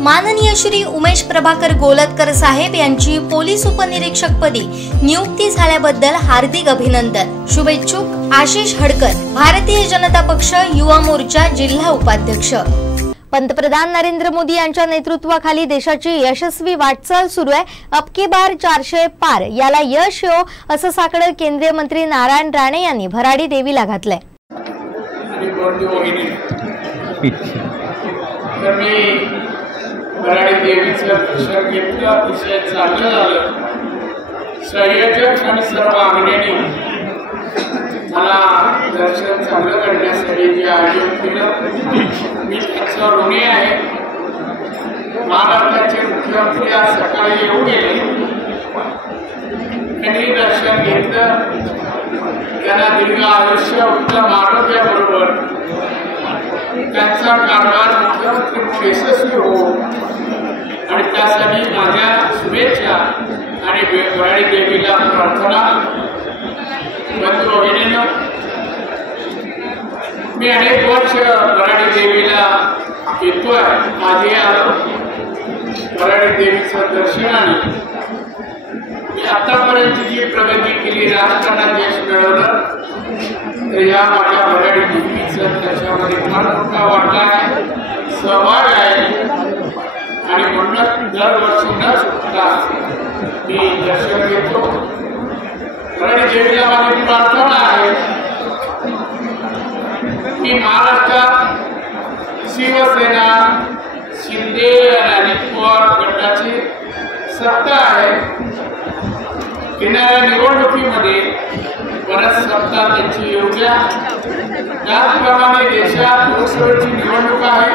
माननीय श्री उमेश प्रभाकर गोलतकर साहेब यांची पोलीस उपनिरीक्षकपदी नियुक्ती झाल्याबद्दल हार्दिक अभिनंदन। शुभेच्छुक आशिष हडकर, भारतीय जनता पक्ष युवा मोर्चा जिल्हा उपाध्यक्ष। पंतप्रधान नरेंद्र मोदी यांच्या नेतृत्वाखाली देशाची यशस्वी वाटचाल सुरू आहे। अब की बार 400 पार याला यश येवो असं साकडं केंद्रीय मंत्री नारायण राणे यांनी भराडी देवीला घातलंय। भराडी देवीचं दर्शन घेतलं, अतिशय चांगलं झालं। संयोजक आणि सर्व अंगण्यांनी मला दर्शन चांगलं करण्यासाठी जे आयोजन केलं मी त्याचा ऋणी आहे। महाराष्ट्राचे मुख्यमंत्री आज सकाळी येऊन गेले, त्यांनी दर्शन घेतलं। त्यांना दीर्घ आयुष्य उत्तम आरोग्याबरोबर त्यांचा कारभार मुख्यमंत्री यशस्वी हो आणि त्यासाठी माझ्या शुभेच्छा आणि भराडी देवीला प्रार्थना। बंधू भगिनींनो, मी अनेक वर्ष भराडी देवीला येतोय। आधी आलो भराडी देवीचं दर्शनाने मी आतापर्यंत जी प्रगती केली, राष्ट्राला यश मिळवलं, तर या माझ्या भराडी देवीचं त्याच्यामध्ये फार मोठा वाटा आहे, सहभाग आहे आणि म्हणूनच दरवर्षी न चुकता मी दर्शन घेतो। भराडी देवीला माझी प्रार्थना आहे की महाराष्ट्रात शिवसेना, शिंदे आणि पवार गटाची सत्ता आहे। येणाऱ्या निवडणुकीमध्ये परत सत्ता त्यांची येऊ द्या। त्याचप्रमाणे देशात लोकसभेची निवडणूक आहे।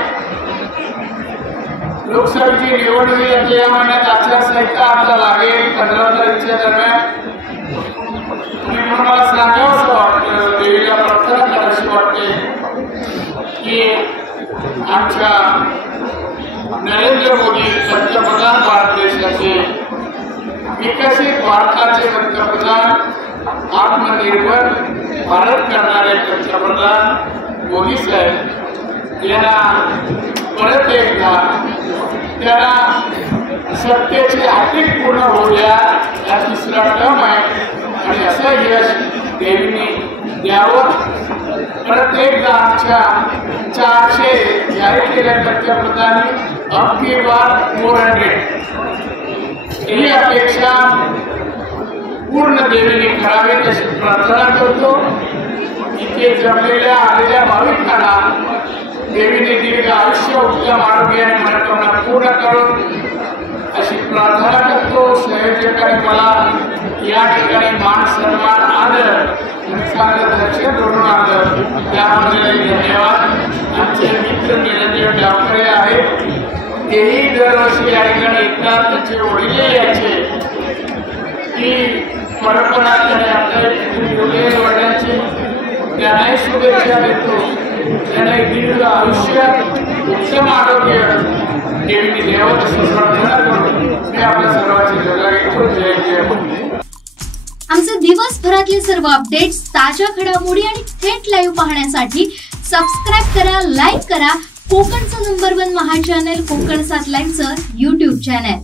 लोकसभेची निवडणूक या महिन्यात आचारसंहिता आता लागेल 15 तारखेच्या दरम्यान। मला सांगावंसं वाटतं, देवीला प्रार्थना करायची वाटते की आमच्या नरेंद्र मोदी पंतप्रधान, भारत देशाचे विकसित भारताचे पंतप्रधान, आत्मनिर्भर भारत करणारे पंतप्रधान मोदी साहेब यांना परत एकदा त्यांना सत्तेची हातीक पूर्ण होऊया, हा तिसरा टर्म आहे आणि असं यश देवीने द्यावं। परत एकदा आमच्या 400 जाहीर केल्या पंतप्रधानांनी अब की बार 400 ही अपेक्षा पूर्ण देवीने करावी अशी प्रार्थना करतो। इथे जमलेल्या आलेल्या भाविकांना देवीने दीर्घ आयुष्य, उत्तम आरोग्य आणि मनोकामना पूर्ण करून अशी प्रार्थना करतो। संयोजकांनी मला या ठिकाणी मान सन्मान आदर चांगलं दर्शन करून आलं, त्याबद्दल धन्यवाद। आमचे मित्र निरंजन डावकरे आहेत, तेही दरवर्षी या ठिकाणी येतात, त्याचे वडील यायचे की परंपरा त्याने आपल्या वडिलांची त्यांनाही शुभेच्छा देतो। त्यांना दीर्घ आयुष्य, उत्तम आरोग्य देवीने द्यावं अशी प्रार्थना करून मी आपल्या सर्वांची जगा घेतो। जय जय। आमचे दिवसभरातले सर्व अपडेट्स, ताज्या घडामोडी आणि थेट लाईव्ह पाहण्यासाठी सबस्क्राइब करा, लाईक करा कोकणचं नंबर 1 महा चॅनल कोकण 7 लाईव्हचं YouTube चॅनल।